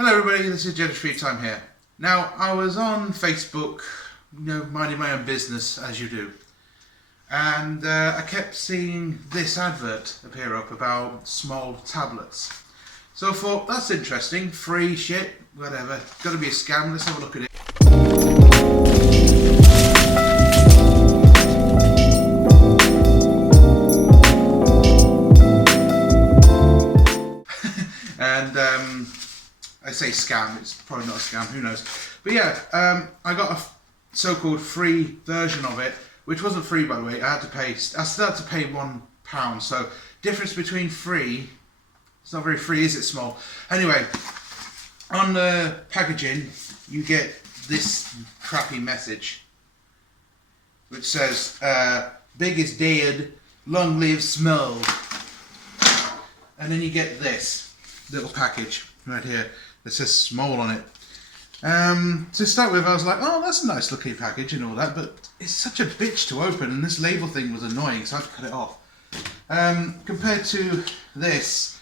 Hello everybody, this is JJSFREETIME here. Now, I was on Facebook, minding my own business as you do, and I kept seeing this advert appear up about Smol tablets. So I thought, that's interesting, free shit, whatever, gotta be a scam, let's have a look at it. And I say scam, it's probably not a scam, who knows. But yeah, I got a so-called free version of it, which wasn't free by the way. I still had to pay £1. So difference between free, it's not very free, is it, Smol? Anyway, on the packaging, you get this crappy message, which says, big is dead, long live Smol. And then you get this little package right here that says Smol on it. To start with, I was like, oh, that's a nice looking package and all that, but it's such a bitch to open, and this label thing was annoying, so I had to cut it off. Compared to this,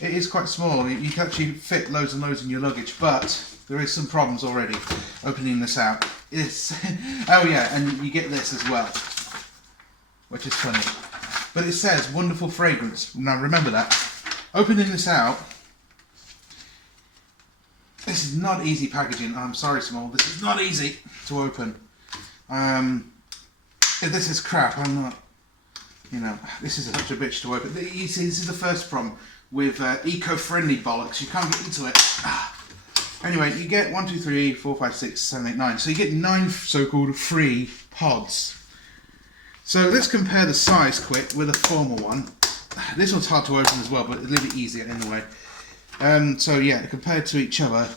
it is quite small. You can actually fit loads and loads in your luggage, but there is some problems already opening this out. It's oh yeah, and you get this as well, which is funny. But it says wonderful fragrance. Now remember that. Opening this out, this is not easy packaging. I'm sorry, Smol. This is not easy to open. If this is crap, I'm not. This is such a bitch to open. You see, this is the first problem with eco-friendly bollocks. You can't get into it. Anyway, you get 1, 2, 3, 4, 5, 6, 7, 8, 9. So you get 9 so-called free pods. So let's compare the size quick with a former one. This one's hard to open as well, but a little bit easier anyway. So yeah, compared to each other,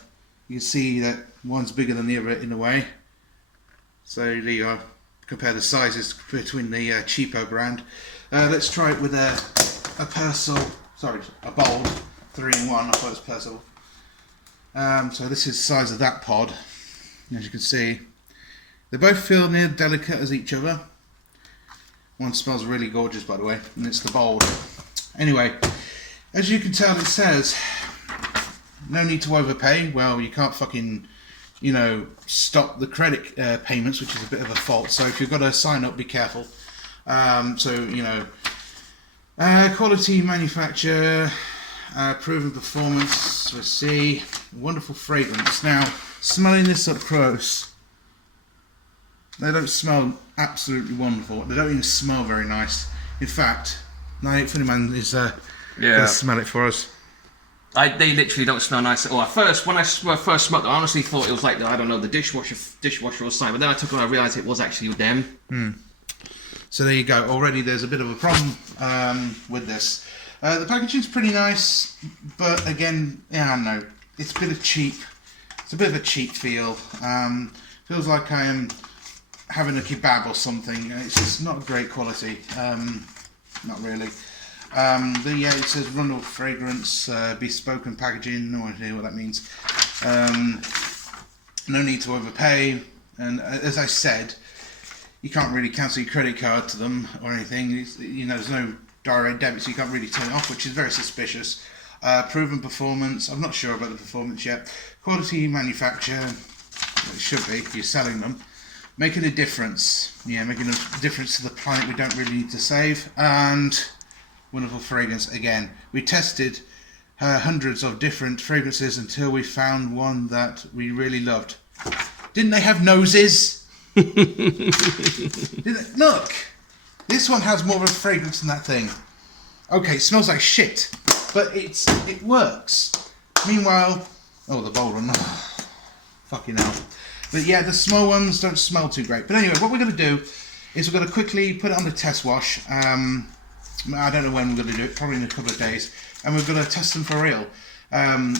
you can see that one's bigger than the other in a way. So there you go. Compare the sizes between the cheapo brand. Let's try it with a Bold 3-in-1. I thought it was Persil. So this is the size of that pod. As you can see, they both feel near delicate as each other. One smells really gorgeous, by the way, and it's the Bold. Anyway, as you can tell, it says no need to overpay. Well, you can't fucking, stop the credit payments, which is a bit of a fault. So if you've got to sign up, be careful. Quality manufacture, proven performance. Let's see, wonderful fragrance. Now, smelling this up close, they don't smell absolutely wonderful. They don't even smell very nice. In fact, Funny Man is going to smell it for us. They literally don't smell nice at all. At first, when I first smelled it, I honestly thought it was like the dishwasher or something. But then I took it and I realised it was actually them. So there you go. Already there's a bit of a problem with this. The packaging's pretty nice, but again, I don't know. It's a bit of cheap. It's a bit of a cheap feel. Feels like I am having a kebab or something. It's just not great quality. Not really. But yeah, it says wonderful fragrance, bespoke packaging, no idea what that means. No need to overpay, and as I said, you can't really cancel your credit card to them or anything. There's no direct debit, so you can't really turn it off, which is very suspicious. Proven performance, I'm not sure about the performance yet. Quality manufacture, well, it should be, you're selling them. Making a difference, making a difference to the planet we don't really need to save, and wonderful fragrance again. We tested hundreds of different fragrances until we found one that we really loved. Didn't they have noses? Look! This one has more of a fragrance than that thing. Okay, it smells like shit, but it works. Meanwhile, the Bold one. Fucking hell. But yeah, the small ones don't smell too great. But anyway, what we're going to do is we're going to quickly put it on the test wash. I don't know when we're going to do it, probably in a couple of days. And we're going to test them for real.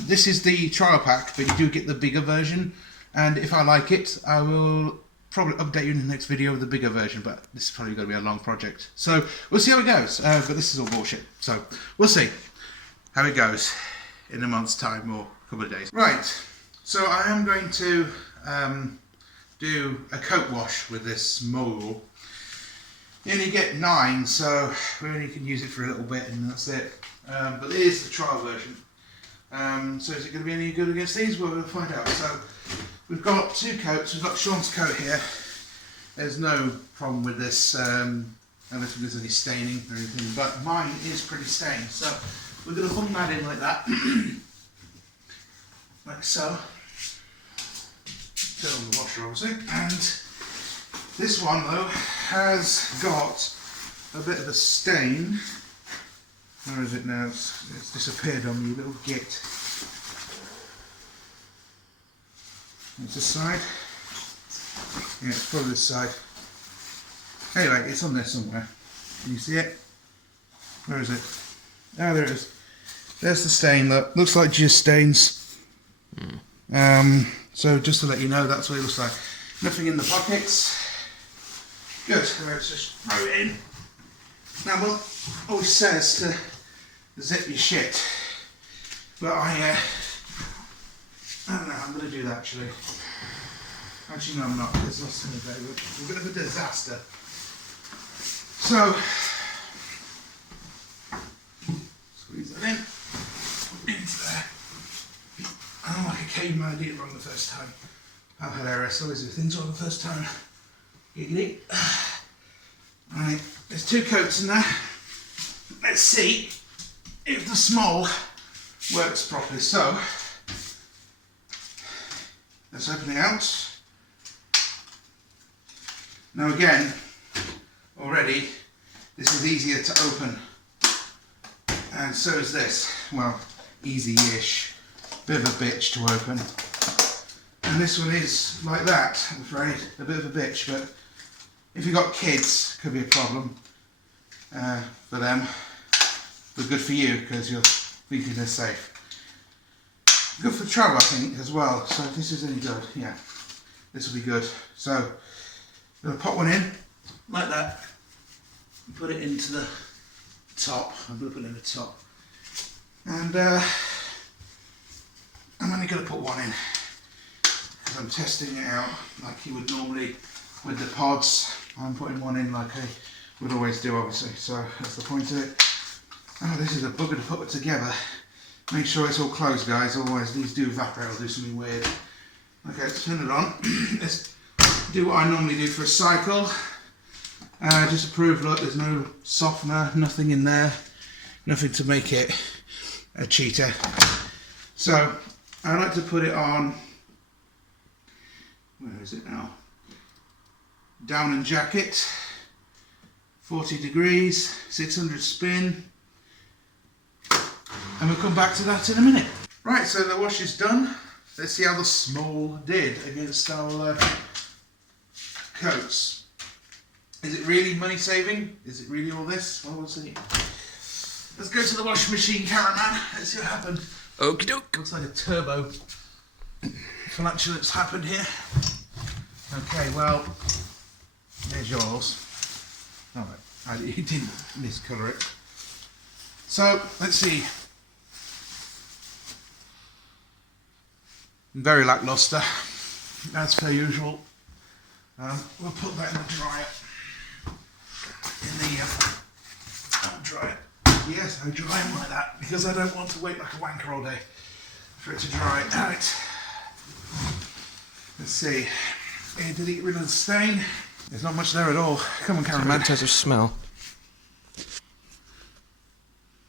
This is the trial pack, but you do get the bigger version. And if I like it, I will probably update you in the next video with the bigger version. But this is probably going to be a long project. So we'll see how it goes. But this is all bullshit. So we'll see how it goes in a month's time or a couple of days. Right, so I am going to do a coat wash with this Smol. You only get 9, so we only can use it for a little bit and that's it. But here's the trial version. So is it going to be any good against these? Well, we'll find out. So we've got 2 coats. We've got Sean's coat here. There's no problem with this. I don't think there's any staining or anything, but mine is pretty stained. So we're going to bung that in like that. Like so. Turn on the washer obviously. And this one though has got a bit of a stain. Where is it now? It's disappeared on me, little git. It's this side. Yeah, it's probably this side. Anyway, it's on there somewhere. Can you see it? Where is it? Ah, there it is. There's the stain, look. Looks like jizz stains. So just to let you know, that's what it looks like. Nothing in the pockets. Good. Let's just throw it in. Now, what always says to zip your shit, but I don't know. I'm going to do that actually. Actually, no, I'm not. It's not going to be a bit of a disaster. So squeeze that in into there. I'm like a caveman. I did it wrong the first time. How hilarious! Always do things wrong the first time. Giggity. Right, there's 2 coats in there. Let's see if the Smol works properly. So let's open it out. Now again, already this is easier to open, and so is this. Well, easy-ish. Bit of a bitch to open. And this one is like that, I'm afraid. A bit of a bitch, but if you've got kids, it could be a problem for them. But good for you, because you're thinking they're safe. Good for travel, I think, as well. So if this is any good, yeah, this will be good. So I'm going to pop one in, like that. Put it into the top. I'm going to put it in the top. And I'm only going to put one in. Because I'm testing it out like you would normally with the pods. I'm putting one in like I would always do, obviously. So that's the point of it. Oh, this is a bugger to put it together. Make sure it's all closed, guys, otherwise these do evaporate or do something weird. Okay, let's turn it on. Let's do what I normally do for a cycle. Just to prove, look, there's no softener, nothing in there. Nothing to make it a cheater. So, I like to put it on, where is it now? Down and jacket, 40 degrees, 600 spin. And we'll come back to that in a minute. Right, so the wash is done. Let's see how the Smol did against our coats. Is it really money saving? Is it really all this? Well, we'll see. Let's go to the washing machine, cameraman. Let's see what happened. Okie doke. Looks like a turbo flatulence happened here. Okay, well, there's yours. Alright, he didn't miscolour it. So, let's see. Very lackluster, as per usual. We'll put that in the dryer. I'll dry it. Yes, I dry them like that because I don't want to wait like a wanker all day for it to dry out. Let's see. Did he get rid of the stain? There's not much there at all. Come on, cameraman. In terms of smell.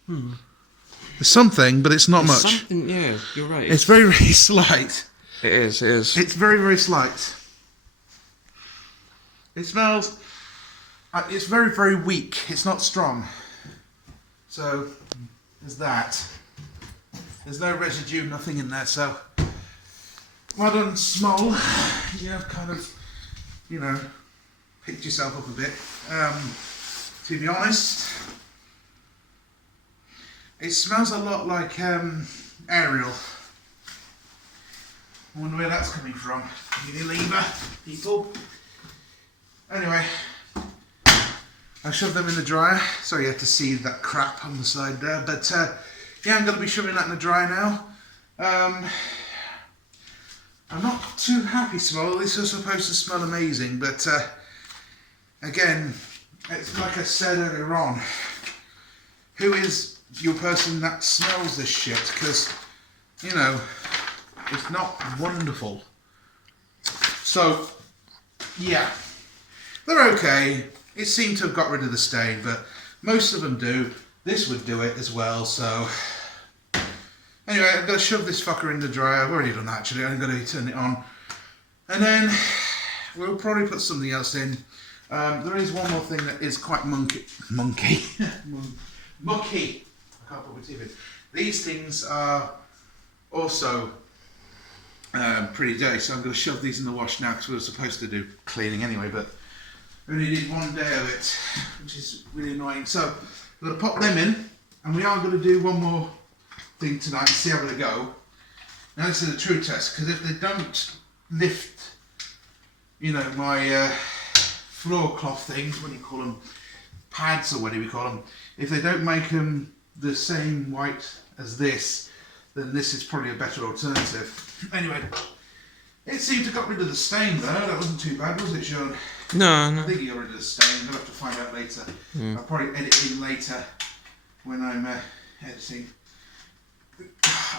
There's something, but it's not much. Something, yeah, you're right. It's very, very slight. It is, it is. It's very, very slight. It smells... it's very, very weak. It's not strong. So, there's that. There's no residue, nothing in there, so... Well done, Smol. You have kind of, you know, picked yourself up a bit. To be honest, it smells a lot like Ariel. I wonder where that's coming from. Unilever, people. Anyway, I shoved them in the dryer. Sorry you had to see that crap on the side there. But yeah, I'm going to be shoving that in the dryer now. I'm not too happy, Smol. This is supposed to smell amazing, but again, it's like I said earlier on. Who is your person that smells this shit? Because you know, it's not wonderful. So, yeah, they're okay. It seemed to have got rid of the stain, but most of them do. This would do it as well, so... Anyway, I'm going to shove this fucker in the dryer. I've already done that, actually. I'm going to turn it on. And then we'll probably put something else in. There is one more thing that is quite mucky. I can't put my teeth in. These things are also pretty dirty, so I'm going to shove these in the wash now because we were supposed to do cleaning anyway, but we only did one day of it, which is really annoying. So we're going to pop them in, and we are going to do one more thing tonight to see how they go. Now this is a true test, because if they don't lift, you know, my floor cloth things, what do you call them, pads or whatever you call them, if they don't make them the same white as this, then this is probably a better alternative. Anyway, it seemed to have got rid of the stain though. That wasn't too bad, was it, Sean? No, I think he got rid of the stain. I'll have to find out later. I'll probably edit in later when I'm editing.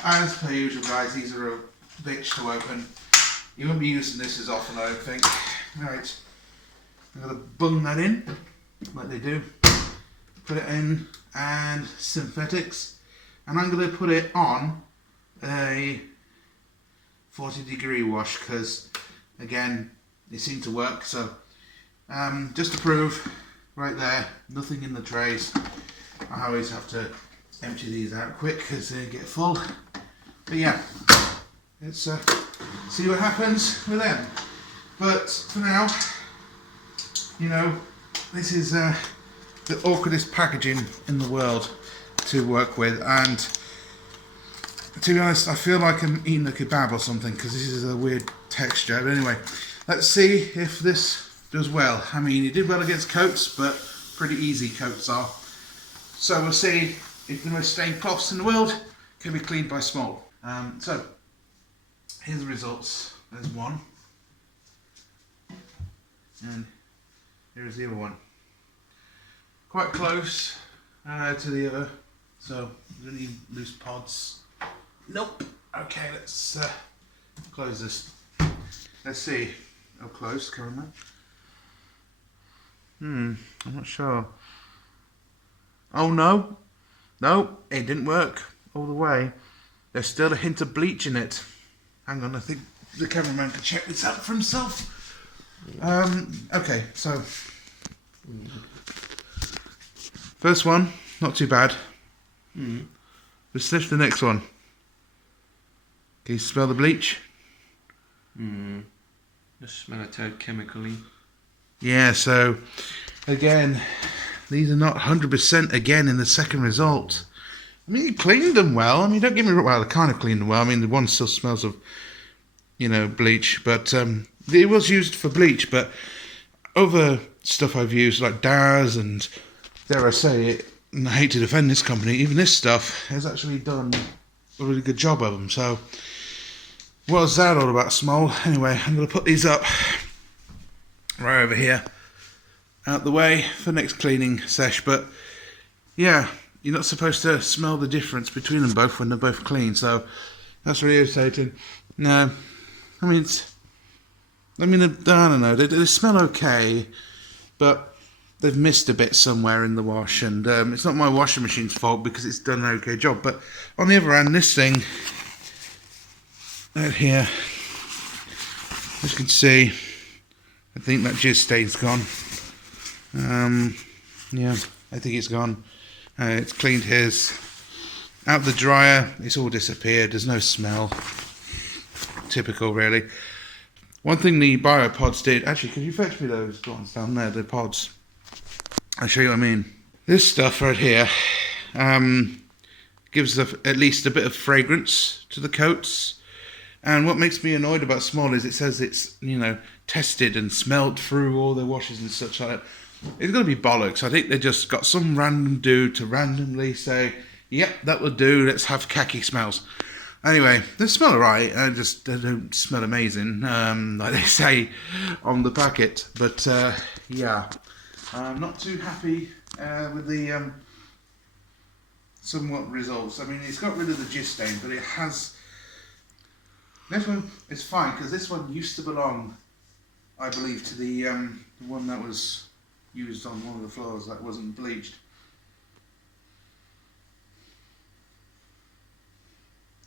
As per usual, guys, these are a bitch to open. You won't be using this as often, I don't think. Right, I'm going to bung that in, like they do. Put it in, and synthetics. And I'm going to put it on a 40-degree wash, because, again, it seemed to work. So, just to prove, right there, nothing in the trays. I always have to empty these out quick because they get full. But yeah, let's see what happens with them. But for now, you know, this is the awkwardest packaging in the world to work with, and to be honest, I feel like I'm eating a kebab or something because this is a weird texture. But anyway, let's see if this does well. I mean, it did well against coats, but pretty easy coats are. So we'll see if the most stained cloths in the world can be cleaned by Smol. So here's the results. There's one, and here's the other one. Quite close to the other. So we don't need loose pods. Nope. Okay, let's close this. Let's see how close, cameraman. I'm not sure. Oh no, no, it didn't work all the way. There's still a hint of bleach in it. Hang on, I think the cameraman can check this out for himself. Okay, so first one, not too bad. Let's sniff the next one. Can you smell the bleach? Just smell a tad chemically. Yeah, so again, these are not 100% again in the second result. I mean, you cleaned them well. I mean, don't get me wrong, well, I kind of cleaned them well. I mean, the one still smells of, you know, bleach, but it was used for bleach, but other stuff I've used, like Daz and, dare I say it, and I hate to defend this company, even this stuff has actually done a really good job of them. So, what's that all about, Smol? Anyway, I'm going to put these up right over here, out the way for next cleaning sesh. But yeah, you're not supposed to smell the difference between them both when they're both clean, so that's really irritating. No, I mean, I don't know, they smell okay, but they've missed a bit somewhere in the wash, and it's not my washing machine's fault because it's done an okay job. But on the other hand, this thing out here, as you can see, I think that jizz stain's gone. Yeah, I think it's gone. It's cleaned his. Out the dryer, it's all disappeared. There's no smell. Typical, really. One thing the biopods did. Actually, could you fetch me those ones down there, the pods? I'll show you what I mean. This stuff right here gives at least a bit of fragrance to the coats. And what makes me annoyed about Smol is it says it's, you know, tested and smelled through all the washes and such like that. It's going to be bollocks. I think they just got some random dude to randomly say, yep, that will do, let's have khaki smells. Anyway, they smell alright, they don't smell amazing, like they say on the packet. But yeah, I'm not too happy with the somewhat results. I mean, it's got rid of the jizz stain, but it has This one is fine because this one used to belong, I believe, to the one that was used on one of the floors that wasn't bleached.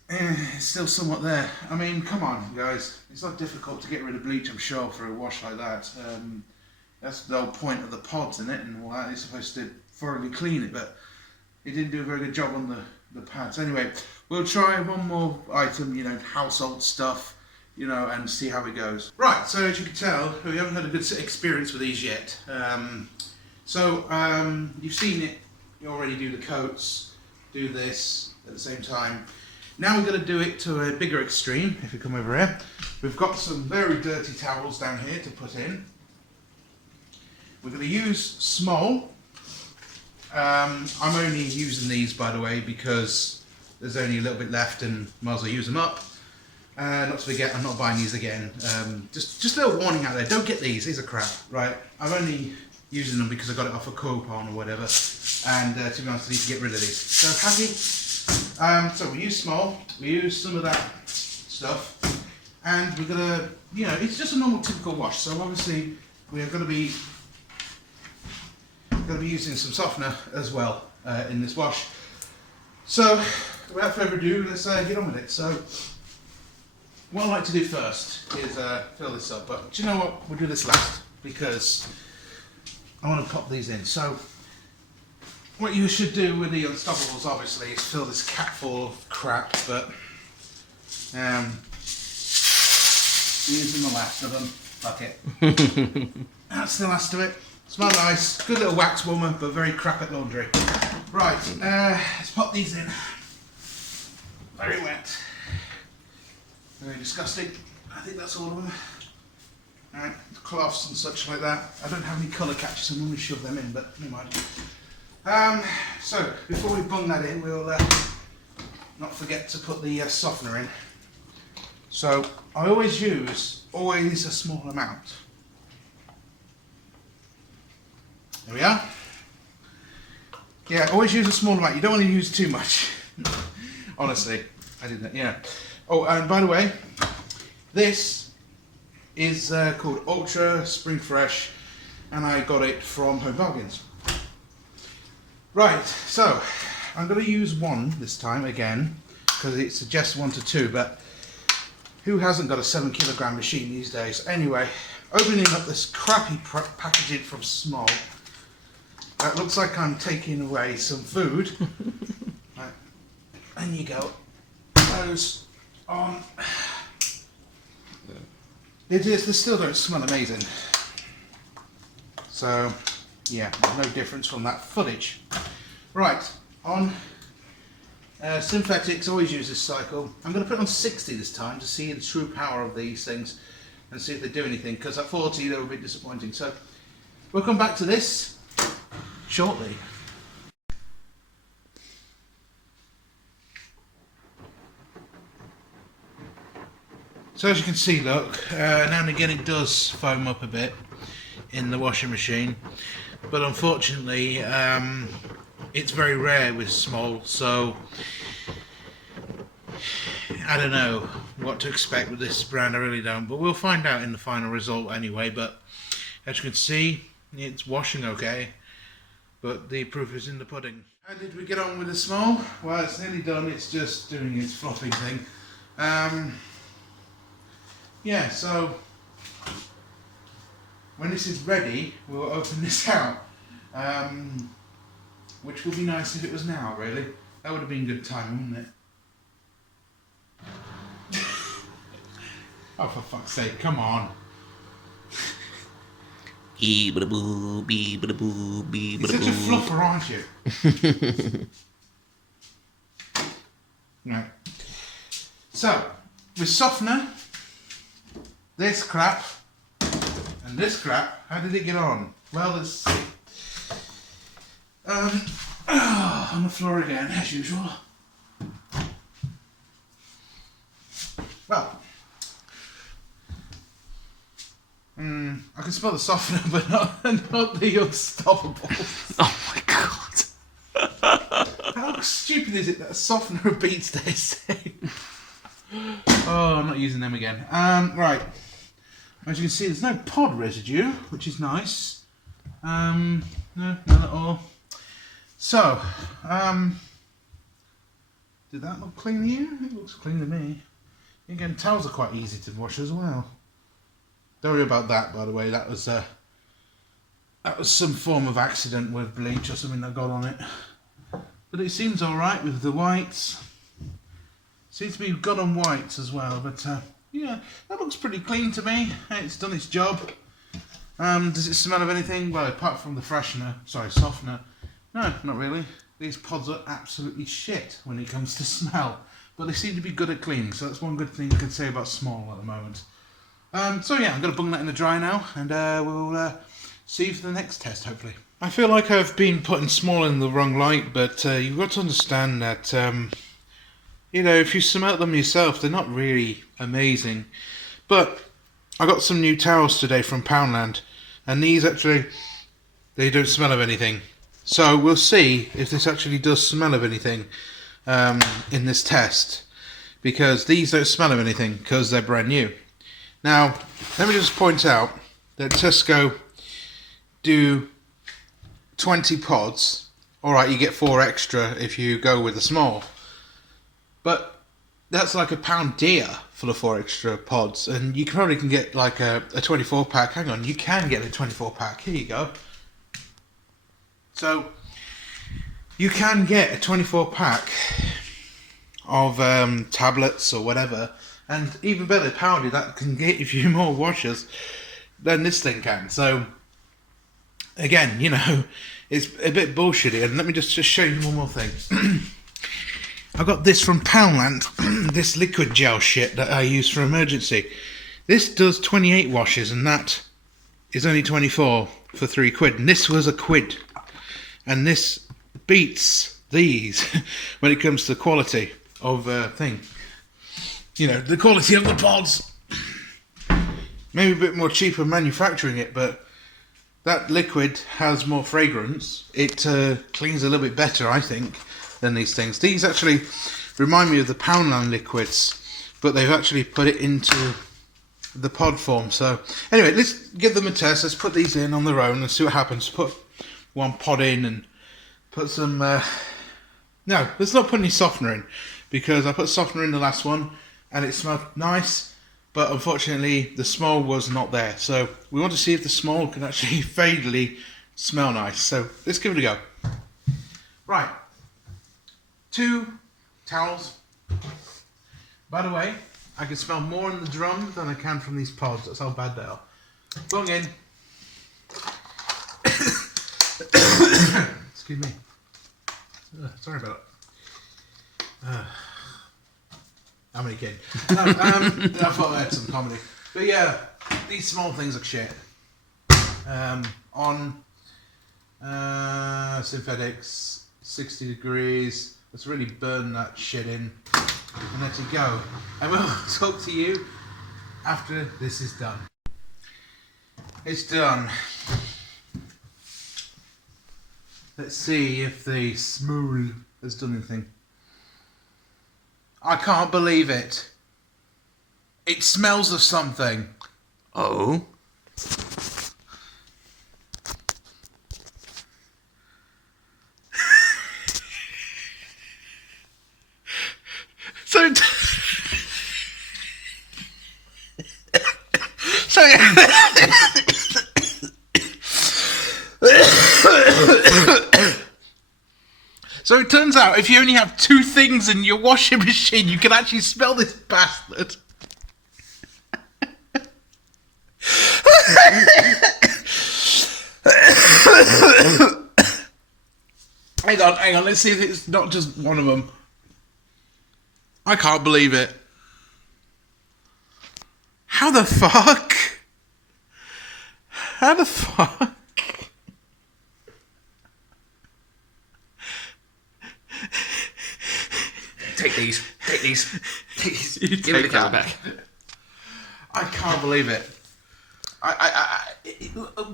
It's still somewhat there. I mean, come on, guys. It's not difficult to get rid of bleach, I'm sure, for a wash like that. That's the whole point of the pods in it and all that. You're supposed to thoroughly clean it, but it didn't do a very good job on the pads. Anyway, we'll try one more item, you know, household stuff, you know, and see how it goes. Right, so as you can tell, we haven't had a good experience with these yet. You've seen it. You already do the coats, do this at the same time. Now we're going to do it to a bigger extreme. If you come over here, we've got some very dirty towels down here to put in. We're going to use Smol. I'm only using these, by the way, because there's only a little bit left and might as well use them up. Not to forget, I'm not buying these again. Just a little warning out there, don't get these are crap, right? I'm only using them because I got it off a coupon or whatever, and to be honest, I need to get rid of these. So happy. So we use Smol, we use some of that stuff, and we're gonna, you know, it's just a normal typical wash. So obviously we're gonna be using some softener as well in this wash. So without further ado, let's get on with it. So what I like to do first is fill this up, but do you know what? We'll do this last because I want to pop these in. So what you should do with the Unstoppables, obviously, is fill this cap full of crap, but using the last of them. Fuck it. That's the last of it. Smell nice. Good little wax warmer, but very crap at laundry. Right, let's pop these in. Very wet. Very disgusting. I think that's all of them. Alright, cloths and such like that. I don't have any colour catchers, so I normally shove them in, but never mind. So, before we bung that in, we'll not forget to put the softener in. So, I always use a small amount. There we are. Yeah, always use a small amount. You don't want to use too much. Honestly, I didn't, yeah. Oh, and by the way, this is called Ultra Spring Fresh, and I got it from Home Bargains. Right, so I'm going to use one this time again because it suggests 1 to 2, but who hasn't got a 7 kilogram machine these days? Anyway, opening up this crappy packaging from Smol. It looks like I'm taking away some food. Right, and you go. Those on. They still don't smell amazing. So. Yeah, there's no difference from that footage. Right, on synthetics, always use this cycle. I'm going to put it on 60 this time to see the true power of these things and see if they do anything, because at 40 they were a bit disappointing. So we'll come back to this shortly. So as you can see, look, now and again it does foam up a bit in the washing machine. But unfortunately, it's very rare with Smol, so I don't know what to expect with this brand, I really don't. But we'll find out in the final result anyway. But as you can see, it's washing okay, but the proof is in the pudding. How did we get on with the Smol? Well, it's nearly done, it's just doing its flopping thing. Yeah, so when this is ready, we'll open this out, which would be nice if it was now, really. That would have been good time, wouldn't it? Oh, for fuck's sake, come on. You're such a fluffer, aren't you? Right. So, with softener, this crap, and this crap, how did it get on? Well, let's see. On the floor again, as usual. Well, I can smell the softener, but not the Unstoppables. Oh my god. How stupid is it that a softener beats this thing? Oh Oh, I'm not using them again. Right. As you can see, there's no pod residue, which is nice. No, none at all. So, did that look clean to you? It looks clean to me. Again, towels are quite easy to wash as well. Don't worry about that, by the way. That was some form of accident with bleach or something that got on it. But it seems alright with the whites. Seems to be good on whites as well, but yeah, that looks pretty clean to me. It's done its job. Does it smell of anything? Well, apart from the softener. No, not really. These pods are absolutely shit when it comes to smell, but they seem to be good at cleaning, so that's one good thing I can say about Smol at the moment. So yeah, I'm going to bung that in the dry now, and we'll see you for the next test, hopefully. I feel like I've been putting Smol in the wrong light, but you've got to understand that, you know, if you smell them yourself, they're not really amazing. But I got some new towels today from Poundland, and these actually, they don't smell of anything. So we'll see if this actually does smell of anything in this test, because these don't smell of anything because they're brand new. Now, let me just point out that Tesco do 20 pods. Alright, you get 4 extra if you go with the Smol. But that's like £1 dear for the 4 extra pods. And you probably can get like a 24 pack. Hang on, you can get a 24 pack. Here you go. So, you can get a 24 pack of tablets or whatever. And even better, powder, that can give you more washes than this thing can. So, again, you know, it's a bit bullshitty. And let me just show you one more thing. I got this from Poundland, this liquid gel shit that I use for emergency. This does 28 washes, and that is only 24 for £3. And this was £1. And this beats these when it comes to the quality of thing. You know, the quality of the pods. Maybe a bit more cheaper manufacturing it, but that liquid has more fragrance. It cleans a little bit better, I think, than these things. These actually remind me of the Poundland liquids, but they've actually put it into the pod form. So anyway, let's give them a test. Let's put these in on their own and see what happens. Put one pod in and put some no, let's not put any softener in, because I put softener in the last one and it smelled nice, but unfortunately the Smol was not there. So we want to see if the Smol can actually vaguely smell nice. So let's give it a go. Right, 2 towels. By the way, I can smell more in the drum than I can from these pods. That's how bad they are. Bung in. Excuse me. Sorry about it. How many kidding? No, I thought I had some comedy. But yeah, these small things are shit. On synthetics, 60 degrees. Let's really burn that shit in and let it go. And we'll talk to you after this is done. It's done. Let's see if the Smol has done anything. I can't believe it. It smells of something. Oh. So So it turns out if you only have 2 things in your washing machine, you can actually smell this bastard. Hang on, let's see if it's not just one of them. I can't believe it. How the fuck? How the fuck? Take these. Give me the cat back. I can't believe it.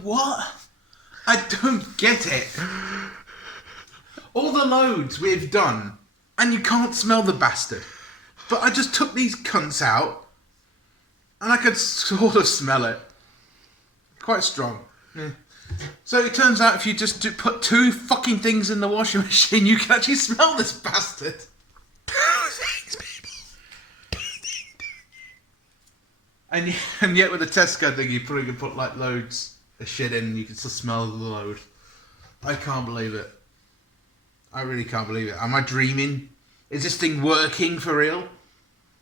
What? I don't get it. All the loads we've done, and you can't smell the bastard. But I just took these cunts out, and I could sort of smell it. Quite strong. Yeah. So it turns out if you just put 2 fucking things in the washing machine, you can actually smell this bastard. 2 things, people. 2 things. And yet with the Tesco thing, you probably can put like loads of shit in and you can still smell the load. I can't believe it. I really can't believe it. Am I dreaming? Is this thing working for real?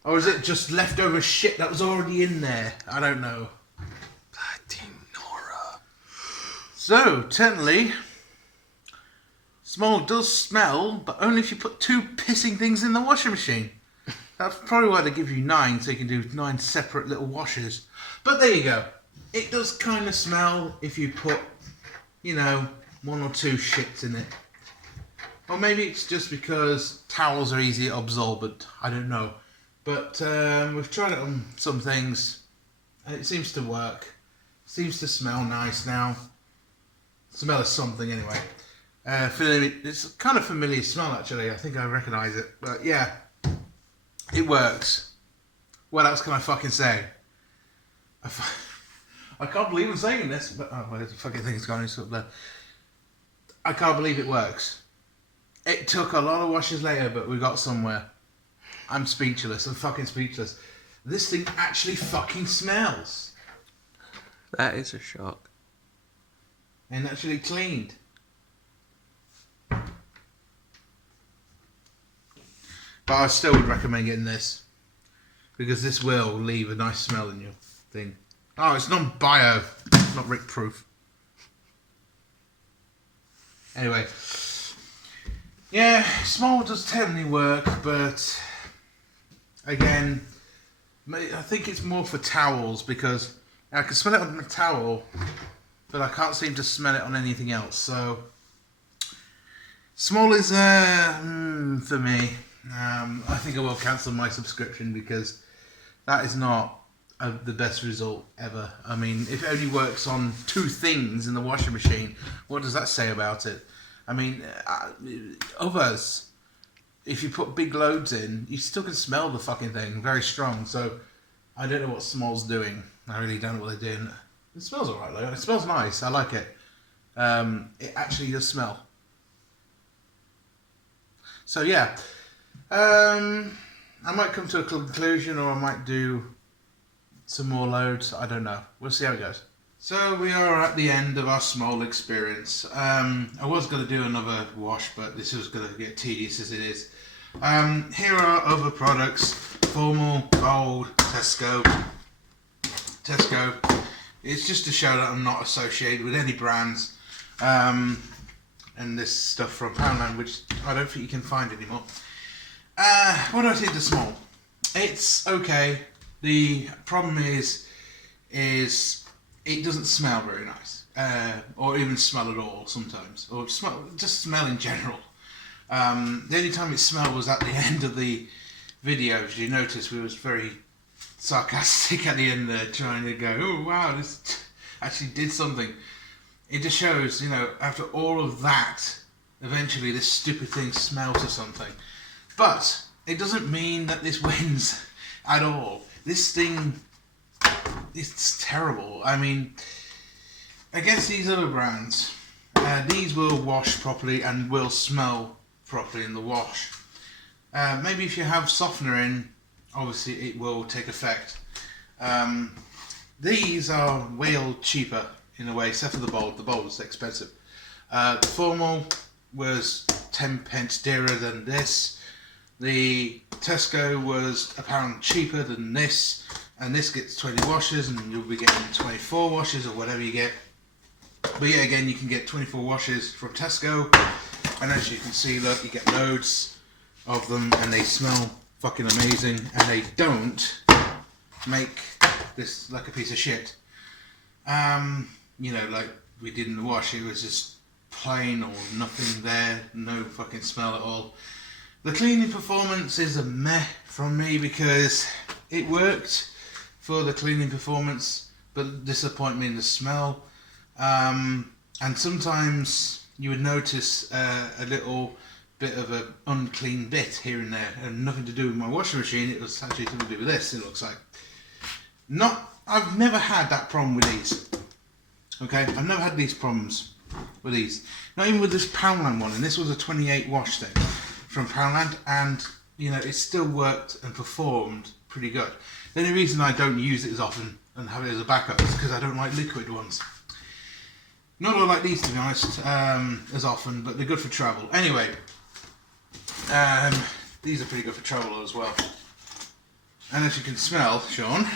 Or is it just leftover shit that was already in there? I don't know. Bloody Nora. So, technically, Smol does smell, but only if you put 2 pissing things in the washing machine. That's probably why they give you 9, so you can do 9 separate little washes. But there you go. It does kind of smell if you put, you know, 1 or 2 shits in it. Or maybe it's just because towels are easy absorbent. I don't know. But we've tried it on some things, and it seems to work. Seems to smell nice now. Smell of something anyway. It's a kind of familiar smell actually. I think I recognise it. But yeah, it works. What else can I fucking say? I can't believe I'm saying this, but oh, well, the fucking thing's gone up there. I can't believe it works. It took a lot of washes later, but we got somewhere. I'm speechless. I'm fucking speechless. This thing actually fucking smells. That is a shock. And actually cleaned. But I still would recommend getting this. Because this will leave a nice smell in your thing. Oh, it's non-bio. Not Rick-proof. Anyway. Yeah, Smol does technically work, but... Again, I think it's more for towels because I can smell it on the towel, but I can't seem to smell it on anything else. So, Smol is for me. I think I will cancel my subscription because that is not the best result ever. I mean, if it only works on 2 things in the washing machine, what does that say about it? I mean, others. If you put big loads in, you still can smell the fucking thing very strong. So, I don't know what Smol's doing. I really don't know what they're doing. It smells alright though. It smells nice. I like it. It actually does smell. So yeah. I might come to a conclusion or I might do some more loads. I don't know. We'll see how it goes. So we are at the end of our Smol experience. I was going to do another wash, but this is going to get tedious as it is. Here are other products. Formal, Gold, Tesco. It's just to show that I'm not associated with any brands. And this stuff from Poundland, which I don't think you can find anymore. What do I think of Smol? It's okay. The problem is it doesn't smell very nice, or even smell at all sometimes, or just smell in general. The only time it smelled was at the end of the video. As you notice, we was very sarcastic at the end there, trying to go, oh wow, this actually did something. It just shows, you know, after all of that, eventually this stupid thing smelled to something. But it doesn't mean that this wins at all. This thing, it's terrible. I mean, against these other brands, these will wash properly and will smell properly in the wash. Maybe if you have softener in, obviously it will take effect. These are way cheaper in a way, except for the bowl. The bowl was expensive. The Formal was 10 pence dearer than this. The Tesco was £1 cheaper than this, and this gets 20 washes, and you'll be getting 24 washes or whatever you get. But yeah, again, you can get 24 washes from Tesco, and as you can see, look, you get loads of them, and they smell fucking amazing, and they don't make this like a piece of shit. You know, like we did in the wash, it was just plain or nothing there, no fucking smell at all. The cleaning performance is a meh from me because it worked for the cleaning performance, but disappoint me in the smell. And sometimes you would notice a little bit of an unclean bit here and there, and nothing to do with my washing machine. It was actually something to do with this. It looks like. I've never had that problem with these. Okay, I've never had these problems with these. Not even with this Poundland one, and this was a 28 wash thing from Poundland, and you know it still worked and performed pretty good. The only reason I don't use it as often and have it as a backup is because I don't like liquid ones. Not all like these, to be honest, as often, but they're good for travel. Anyway, these are pretty good for travel as well. And as you can smell, Sean,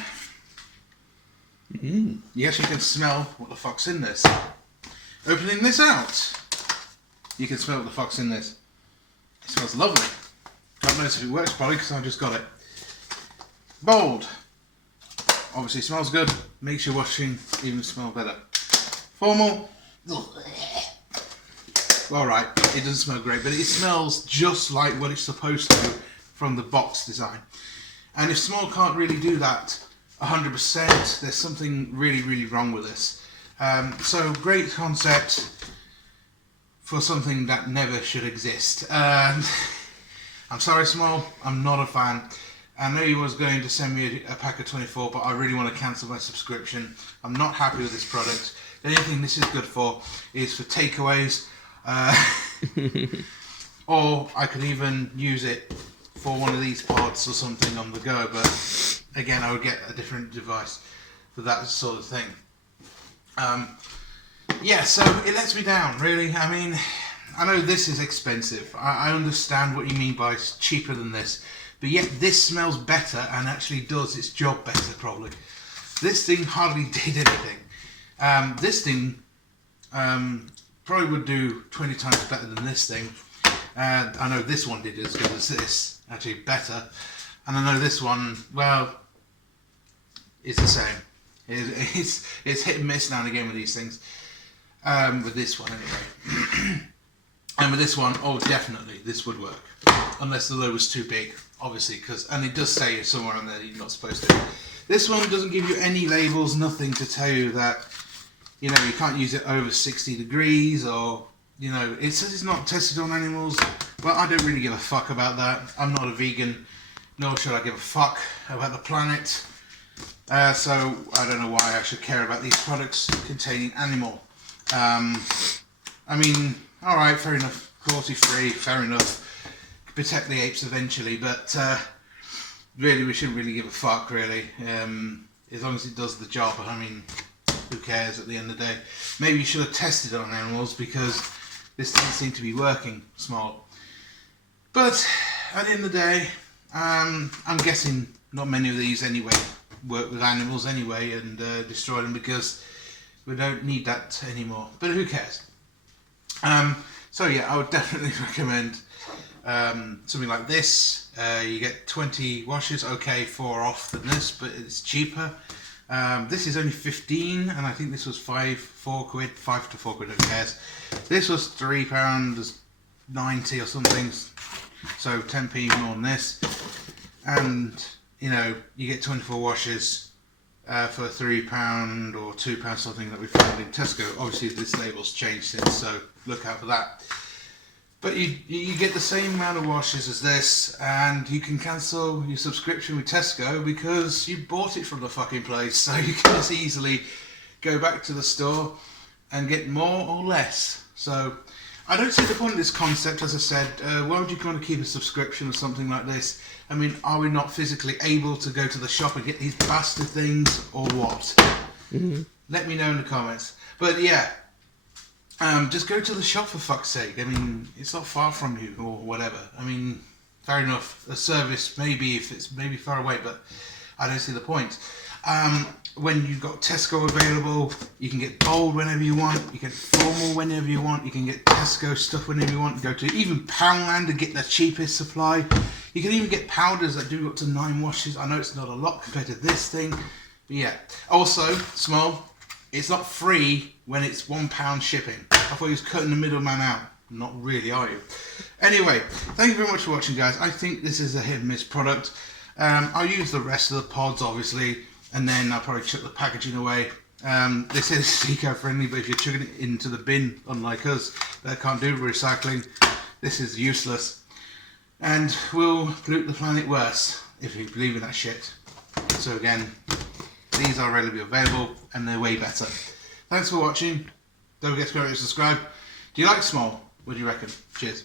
yes, you can smell what the fuck's in this. Opening this out, you can smell what the fuck's in this. It smells lovely. God knows if it works, probably, because I just got it. Bold. Obviously smells good, makes your washing even smell better. Formal. Alright, it doesn't smell great, but it smells just like what it's supposed to from the box design. And if Smol can't really do that 100%, there's something really, really wrong with this. So great concept for something that never should exist. I'm sorry, Smol, I'm not a fan. I know he was going to send me a pack of 24, but I really want to cancel my subscription. I'm not happy with this product. The only thing this is good for is for takeaways, or I could even use it for one of these pods or something on the go, but again I would get a different device for that sort of thing. Yeah, so it lets me down, really. I mean, I know this is expensive. I understand what you mean by it's cheaper than this, but yet this smells better and actually does its job better, probably. This thing hardly did anything. This thing probably would do 20 times better than this thing. I know this one did as good as this, actually better. And I know this one, well, it's the same. It's hit and miss now and again with these things. With this one anyway. And with this one, oh definitely, this would work. Unless the load was too big, obviously, and it does say somewhere on there that you're not supposed to. This one doesn't give you any labels, nothing to tell you that, you know, you can't use it over 60 degrees or, you know, it says it's not tested on animals. Well, I don't really give a fuck about that. I'm not a vegan, nor should I give a fuck about the planet. So I don't know why I should care about these products containing animal. I mean, alright, fair enough, cruelty-free, fair enough. Protect the apes eventually, but really we shouldn't really give a fuck, really. As long as it does the job, I mean, who cares at the end of the day. Maybe you should have tested it on animals because this doesn't seem to be working, Smol. But at the end of the day, I'm guessing not many of these anyway work with animals anyway and destroy them because we don't need that anymore. But who cares? So yeah, I would definitely recommend something like this. You get 20 washes, okay, 4 off than this, but it's cheaper. This is only 15, and I think this was 4 quid, 5 to 4 quid, who cares. This was £3.90 or something, so 10p more than this. And, you know, you get 24 washes for £3 or £2 something that we found in Tesco. Obviously this label's changed since, so look out for that. But you get the same amount of washes as this, and you can cancel your subscription with Tesco because you bought it from the fucking place, so you can just easily go back to the store and get more or less. So I don't see the point of this concept, as I said. Why would you want to keep a subscription or something like this? I mean, are we not physically able to go to the shop and get these bastard things, or what? Let me know in the comments. But yeah, just go to the shop for fuck's sake. I mean, it's not far from you or whatever. I mean, fair enough. A service, maybe if it's maybe far away, but I don't see the point. When you've got Tesco available, you can get bold whenever you want. You get formal whenever you want. You can get Tesco stuff whenever you want. Go to even Poundland to get the cheapest supply. You can even get powders that do up to 9 washes. I know it's not a lot compared to this thing, but yeah. Also, Smol, it's not free when it's £1 shipping. I thought he was cutting the middleman out. Not really, are you? Anyway, thank you very much for watching, guys. I think this is a hit and miss product. I'll use the rest of the pods, obviously, and then I'll probably chuck the packaging away. This is eco-friendly, but if you're chucking it into the bin, unlike us, that can't do recycling, This is useless and will pollute the planet worse if you believe in that shit. So again, these are readily available and they're way better. Thanks for watching. Don't forget to go rate and subscribe. Do you like Smol? What do you reckon? Cheers.